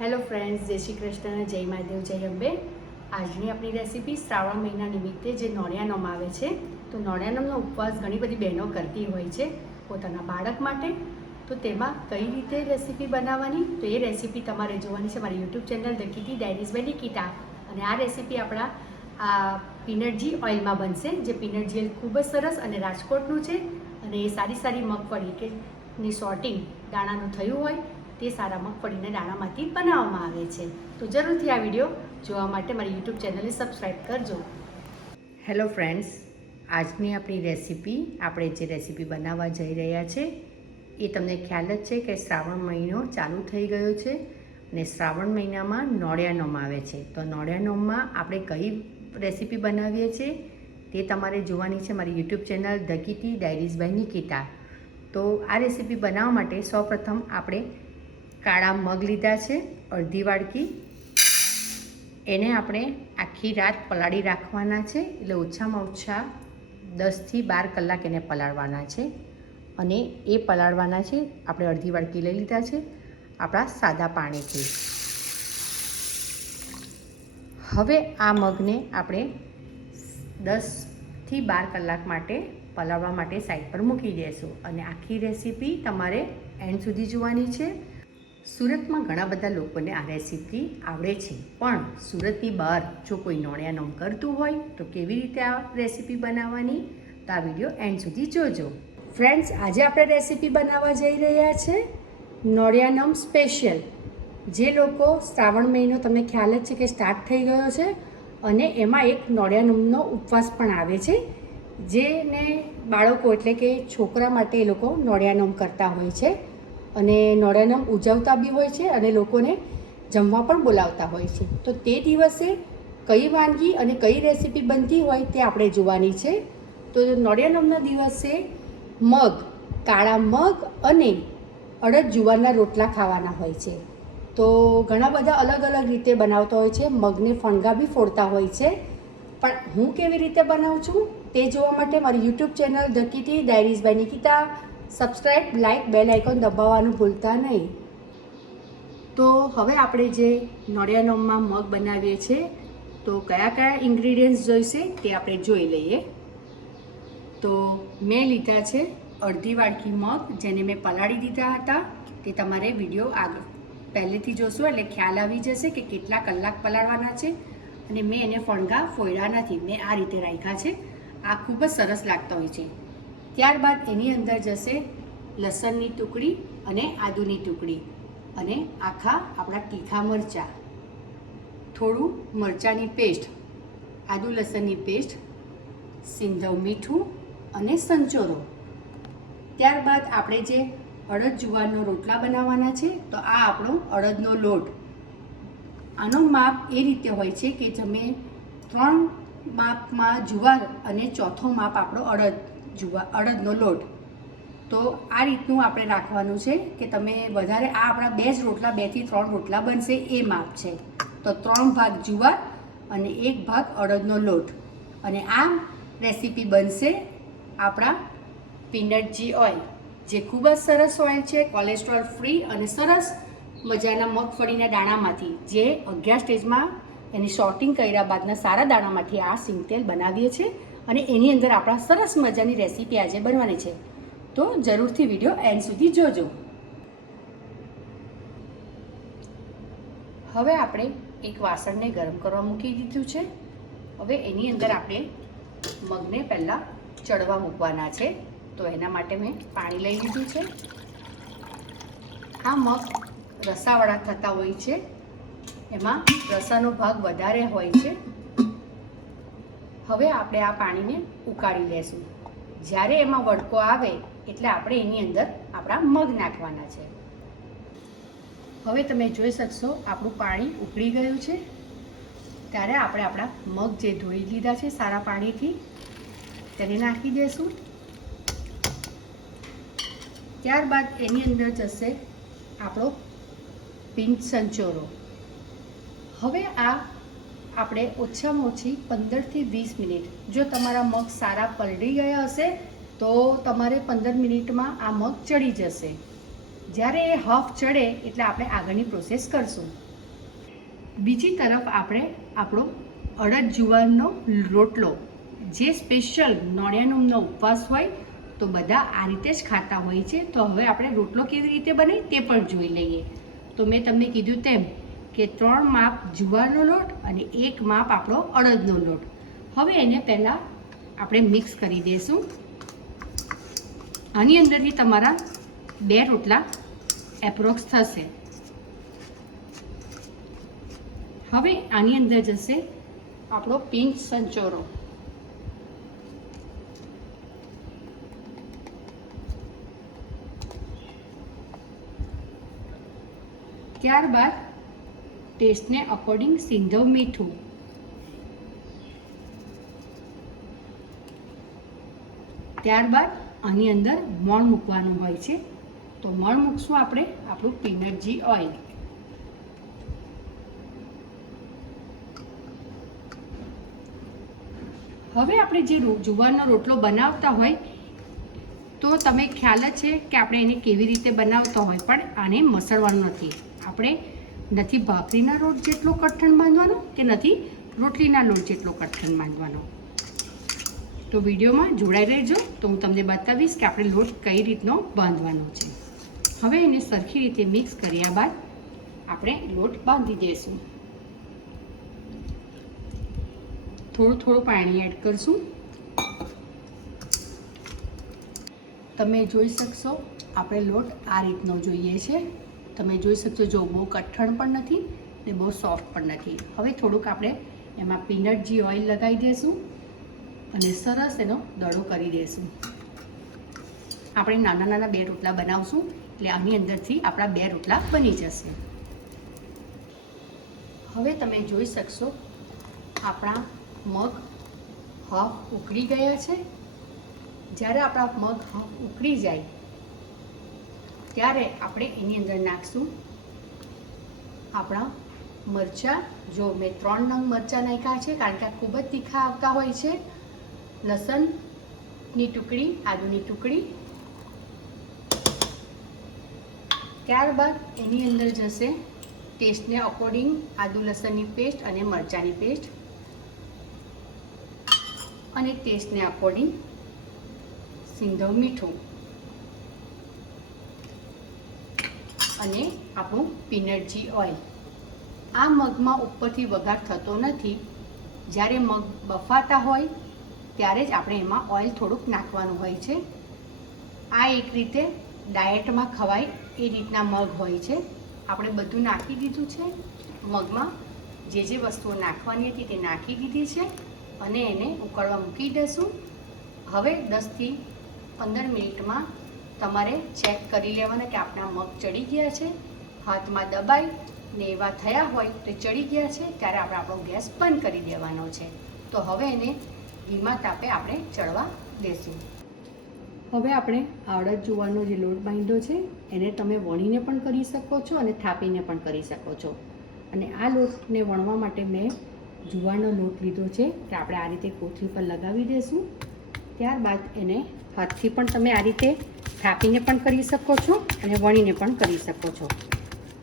Hello friends, જય શ્રી કૃષ્ણ, જય મહાદેવ, જય અંબે. આજની આપણી રેસીપી શ્રાવણ મહિના નિમિત્તે જે નોળિયાનોમ આવે છે, તો નોળિયાનોમનો ઉપવાસ ઘણી બધી બહેનો કરતી હોય છે પોતાના બાળક માટે. તો તેમાં કઈ રીતે રેસીપી બનાવવાની, તો એ રેસીપી તમારે જોવાની છે મારી YouTube channel the Kitty Diaries by Nikita. અને આ રેસીપી આપણા પીનટ ઘી ઓઇલમાં બનશે, જે પીનટ ઘી ખૂબ જ સરસ અને રાજકોટનું છે. અને એ સારી મગફળી કે ની સોર્ટિંગ દાણાનું થયું હોય તે સારા મગફળીના દાણામાંથી બનાવવામાં આવે છે. તો જરૂરથી આ વિડીયો જોવા માટે મારી યુટ્યુબ ચેનલને સબસ્ક્રાઈબ કરજો. હેલો ફ્રેન્ડ્સ, આજની આપણી રેસીપી, આપણે જે રેસીપી બનાવવા જઈ રહ્યા છે એ તમને ખ્યાલ જ છે કે શ્રાવણ મહિનો ચાલુ થઈ ગયો છે અને શ્રાવણ મહિનામાં નોળિયાનોમ આવે છે. તો નોળિયાનોમમાં આપણે કઈ રેસીપી બનાવીએ છીએ તે તમારે જોવાની છે મારી YouTube channel the Kitty Diaries by Nikita. તો આ રેસીપી બનાવવા માટે સૌપ્રથમ આપણે કાળા મગ લીધા છે, અડધી વાડકી. એને આપણે આખી રાત પલાળી રાખવાના છે, એટલે ઓછામાં ઓછા 10થી 12 કલાક એને પલાળવાના છે. અને એ પલાળવાના છે આપણે અડધી વાડકી લઈ લીધા છે આપણા સાદા પાણીથી. હવે આ મગને આપણે 10થી 12 કલાક માટે પલાળવા માટે સાઈડ પર મૂકી દઈશું. અને આખી રેસીપી તમારે એન્ડ સુધી જોવાની છે. સુરતમાં ઘણા બધા લોકોને આ રેસીપી આવડે છે, પણ સુરતની બહાર જો કોઈ નોળિયાનોમ કરતું હોય તો કેવી રીતે આ રેસીપી બનાવવાની, તો આ વિડીયો એન્ડ સુધી જોજો. ફ્રેન્ડ્સ, આજે આપણે રેસીપી બનાવવા જઈ રહ્યા છે નોળિયાનોમ સ્પેશિયલ. જે લોકો શ્રાવણ મહિનો તમને ખ્યાલ જ છે કે સ્ટાર્ટ થઈ ગયો છે, અને એમાં એક નોળિયાનોમનો ઉપવાસ પણ આવે છે, જેને બાળકો એટલે કે છોકરા માટે એ લોકો નોળિયાનોમ કરતા હોય છે. અને નોળિયાનોમ ઉજવતા બી હોય છે અને લોકોને જમવા પણ બોલાવતા હોય છે. તો તે દિવસે કઈ વાનગી અને કઈ રેસીપી બનતી હોય તે આપણે જોવાની છે. તો નોળિયાનોમના દિવસે મગ, કાળા મગ અને અડદ જુવારના રોટલા ખાવાના હોય છે. તો ઘણા બધા અલગ રીતે બનાવતા હોય છે, મગને ફણગા બી ફોડતા હોય છે. પણ હું કેવી રીતે બનાવું છું તે જોવા માટે મારી YouTube channel the Kitty Diaries by Nikita subscribe, like, bell icon દબાવવાનું ભૂલતા નહીં. તો હવે આપણે જે નોળિયાનોમમાં મગ બનાવીએ છીએ, તો કયા ઇન્ગ્રીડિયન્ટ્સ જોઈશે તે આપણે જોઈ લઈએ. તો મેં લીધા છે અડધી વાડકી મગ, જેને મેં પલાળી દીધા હતા. તે તમારે વિડીયો આગળ પહેલેથી જોશો એટલે ખ્યાલ આવી જશે કે કેટલા કલાક પલાળવાના છે. અને મેં એને ફણગા ફોડ્યા નથી, મેં આ રીતે રાખ્યા છે. આ ખૂબ જ સરસ લાગતા હોય છે. ત્યારબાદ એની અંદર જશે લસણની ટુકડી અને આદુની ટુકડી, અને આખા આપણા તીખા મરચાં, થોડું મરચાંની પેસ્ટ, આદુ લસણની પેસ્ટ, સિંધવ મીઠું અને સંચોરો. ત્યારબાદ આપણે જે અડદ જુવારનો રોટલા બનાવવાના છે, તો આ આપણો અડદનો લોટ. આનો માપ એ રીતે હોય છે કે તમે 3 માપમાં જુવાર અને ચોથો માપ આપણો અડદનો લોટ. તો આ રીતનું આપણે રાખવાનું છે કે તમે વધારે, આ આપણા 2 જ રોટલા, 2 થી 3 રોટલા બનશે એ માપ છે. તો 3 ભાગ જુવાર અને 1 ભાગ અડદનો લોટ. અને આ રેસીપી બનશે આપણા પીનટ ઘી ઓઇલ, જે ખૂબ જ સરસ ઓઇલ છે, કોલેસ્ટ્રોલ ફ્રી અને સરસ મજાના મગફળીના દાણામાંથી, જે 11 સ્ટેજમાં એની સોર્ટિંગ કર્યા બાદના સારા દાણામાંથી આ સિંગ તેલ બનાવીએ છીએ. અને એની અંદર આપણા સરસ મજાની રેસીપી આજે બનવાની છે. તો જરૂરથી વિડીયો એન્ડ સુધી જોજો. હવે આપણે એક વાસણને ગરમ કરવા મૂકી દીધું છે. હવે એની અંદર આપણે મગને પહેલાં ચડવા મૂકવાના છે. તો એના માટે મેં પાણી લઈ લીધું છે. આ મગ રસાવાળા થતા હોય છે, એમાં રસાનો ભાગ વધારે હોય છે. હવે આપણે આ પાણીને ઉકાળી લેશું. જ્યારે એમાં વડકો આવે એટલે આપણે એની અંદર આપણા મગ નાખવાના છે. હવે તમે જોઈ શકશો આપણું પાણી ઉકળી ગયું છે. ત્યારે આપણે આપણા મગ જે ધોઈ લીધા છે સારા પાણીથી, તેને નાખી દઈશું. ત્યારબાદ એની અંદર જશે આપણો પિંચ સંચોરો. હવે આ આપણે ઓછામાં ઓછી 15થી 20 મિનિટ, જો તમારા મગ સારા પલળી ગયા હશે તો તમારે 15 મિનિટમાં આ મગ ચડી જશે. જ્યારે એ હાફ ચડે એટલે આપણે આગળની પ્રોસેસ કરશું. બીજી તરફ આપણે આપણો અડદ જુવારનો રોટલો, જે સ્પેશિયલ નોળિયાનો ઉપવાસ હોય તો બધા આ રીતે જ ખાતા હોય છે. તો હવે આપણે રોટલો કેવી રીતે બને તે પણ જોઈ લઈએ. તો મેં તમને કીધું તેમ કે 3 માપ જુવારનો લોટ અને 1 માપ આપણો અડદનો લોટ. હવે એને પહેલાં આપણે મિક્સ કરી દઈશું. આની અંદરથી તમારા 2 રોટલા એપ્રોક્સ થશે. હવે આની અંદર જશે આપણો પિંચ સંચોરો. ત્યારબાદ ટેસ્ટને અકોર્ડિંગ સિંધવ મીઠું. ત્યારબાદ આની અંદર મોણ મૂકવાનું હોય છે. તો મોણ મૂકશું આપણે આપણું પીનટ ઘી ઓઇલ. હવે આપણે જે જુવારનો રોટલો બનાવતા હોય તો તમે ખ્યાલ જ છે કે આપણે એને કેવી રીતે બનાવતા હોય, પણ આને મસળવાનું નથી. આપણે નથી ભાખરીના લોટ જેટલો કઠણ બાંધવાનો કે નથી રોટલીના લોટ જેટલો કઠણ બાંધવાનો. તો વિડીયોમાં જોડાઈ રહેજો, તો હું તમને બતાવીશ કે આપણે લોટ કઈ રીતનો બાંધવાનો છે. હવે એને સરખી રીતે મિક્સ કર્યા બાદ આપણે લોટ બાંધી દઈશું. થોડું પાણી એડ કરશું. તમે જોઈ શકશો આપણે લોટ આ રીતનો જોઈએ છે. તમે જોઈ શકશો જો બહુ કઠણ પણ નથી ને બહુ સોફ્ટ પણ નથી. હવે થોડુંક આપણે એમાં પીનટ ઘી ઓઇલ લગાવી દઈશું અને સરસ એનો દડો કરી દઈશું. આપણે નાના 2 રોટલા બનાવશું એટલે આની અંદરથી આપણા 2 રોટલા બની જશે. હવે તમે જોઈ શકશો આપણા મગ હાફ ઉકળી ગયા છે. જ્યારે આપણા મગ હાફ ઉકળી જાય ત્યારે આપણે એની અંદર નાખશું આપણા મરચાં. જો મેં 3 નંગ મરચાં નાખ્યા છે કારણ કે આ ખૂબ જ તીખા આવતા હોય છે. લસણની ટુકડી, આદુની ટુકડી. ત્યારબાદ એની અંદર જશે ટેસ્ટને અકોર્ડિંગ આદુ લસણની પેસ્ટ અને મરચાંની પેસ્ટ, અને ટેસ્ટને અકોર્ડિંગ સિંધવ મીઠું અને આપણું પીનટ ઘી ઓઇલ. આ મગમાં ઉપરથી વઘાર થતો નથી. જ્યારે મગ બફાતા હોય ત્યારે જ આપણે એમાં ઓઇલ થોડુંક નાખવાનું હોય છે. આ એક રીતે ડાયટમાં ખવાય એ રીતના મગ હોય છે. આપણે બધું નાખી દીધું છે મગમાં. જે વસ્તુઓ નાખવાની હતી તે નાખી દીધી છે અને એને ઉકળવા મૂકી દઈશું. હવે 10 થી 15 મિનિટમાં તમારે ચેક કરી લેવાના કે આપણા મગ ચડી ગયા છે. હાથમાં દબાઈ ને એવા થયા હોય તો ચડી ગયા છે ત્યારે આપણે આપણો ગેસ બંધ કરી દેવાનો છે. તો હવે એને ધીમા તાપે આપણે ચડવા દેશું. હવે આપણે અડદ જુવારનો જે લોટ બાંધ્યો છે એને તમે વણીને પણ કરી શકો છો અને થાપીને પણ કરી શકો છો. અને આ લોટને વણવા માટે મેં જુવારનો લોટ લીધો છે કે આપણે આ રીતે કોથળી પર લગાવી દઈશું. ત્યારબાદ એને હાથથી પણ તમે આ રીતે થાપીને પણ કરી શકો છો અને વણીને પણ કરી શકો છો.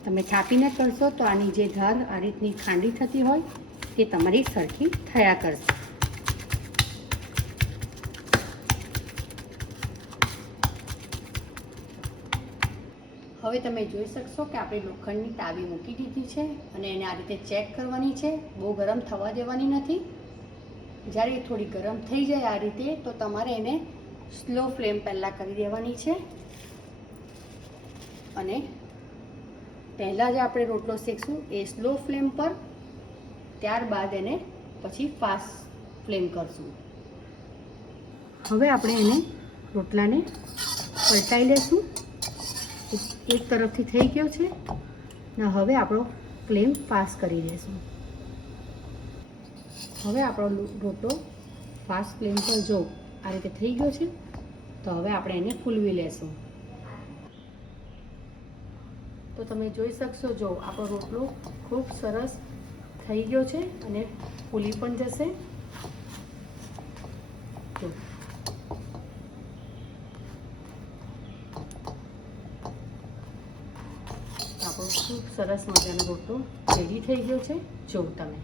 તમે થાપીને કરશો તો આની જે ધાર આ રીતની ખાંડી થતી હોય તે તમારી સરખી થયા કરશે. હવે તમે જોઈ શકશો કે આપણે લોખંડની તાવી મૂકી દીધી છે અને એને આ રીતે ચેક કરવાની છે. બહુ ગરમ થવા દેવાની નથી. જ્યારે થોડી ગરમ થઈ જાય આ રીતે તો તમારે એને સ્લો ફ્લેમ પહેલાં કરી દેવાની છે. અને પહેલાં જે આપણે રોટલો શેકશું એ સ્લો ફ્લેમ પર, ત્યારબાદ એને પછી ફાસ્ટ ફ્લેમ કરશું. હવે આપણે એને રોટલાને પલટાઈ લેશું. એક તરફથી થઈ ગયો છે ને હવે આપણો ફ્લેમ ફાસ્ટ કરી દઈશું. હવે આપણો રોટલો ફાસ્ટ ફ્લેમ પર જો આ રીતે થઈ ગયો છે તો હવે આપણે એને ફૂલવી લેશું. તો તમે જોઈ શકશો જો આપણો રોટલો ખૂબ સરસ થઈ ગયો છે અને ફૂલી પણ જશે. જો આપણો ખૂબ સરસ મજાનો રોટલો રેડી થઈ ગયો છે. જો તમે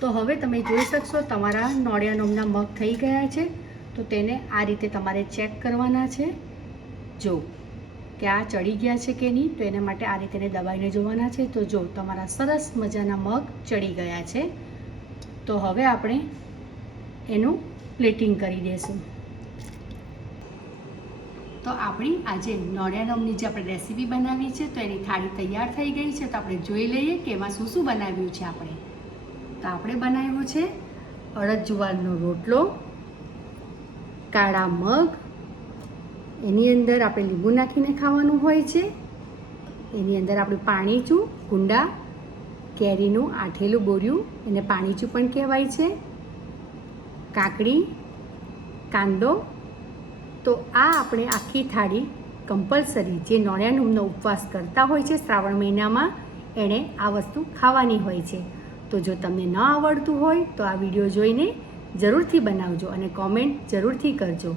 તો હવે તમે જોઈ શકશો તમારા નોળિયા નોમના મગ થઈ ગયા છે. તો તેને આ રીતે તમારે ચેક કરવાના છે. જો કે આ ચડી ગયા છે કે નહીં, તો એના માટે આ રીતે દબાઈને જોવાના છે. તો જો તમારા સરસ મજાના મગ ચડી ગયા છે. તો હવે આપણે એનું પ્લેટિંગ કરી દઈશું. તો આપણી આજે નોળિયા નોમની જે આપણે રેસીપી બનાવી છે તો એની થાળી તૈયાર થઈ ગઈ છે. તો આપણે જોઈ લઈએ કે એમાં શું શું બનાવ્યું છે આપણે. તો આપણે બનાવ્યું છે અડદ જુવારનો રોટલો, કાળા મગ, એની અંદર આપણે લીંબુ નાખીને ખાવાનું હોય છે. એની અંદર આપણે પાણીચું, ગુંડા, કેરીનું આઠેલું બોર્યું, એને પાણીચું પણ કહેવાય છે, કાકડી, કાંદો. તો આ આપણે આખી થાળી કમ્પલસરી જે નોળિયા નોમનો ઉપવાસ કરતા હોય છે શ્રાવણ મહિનામાં, એણે આ વસ્તુ ખાવાની હોય છે. તો જો તમને ન આવડતું હોય તો આ વિડીયો જોઈને જરૂરથી બનાવજો અને કોમેન્ટ જરૂરથી કરજો.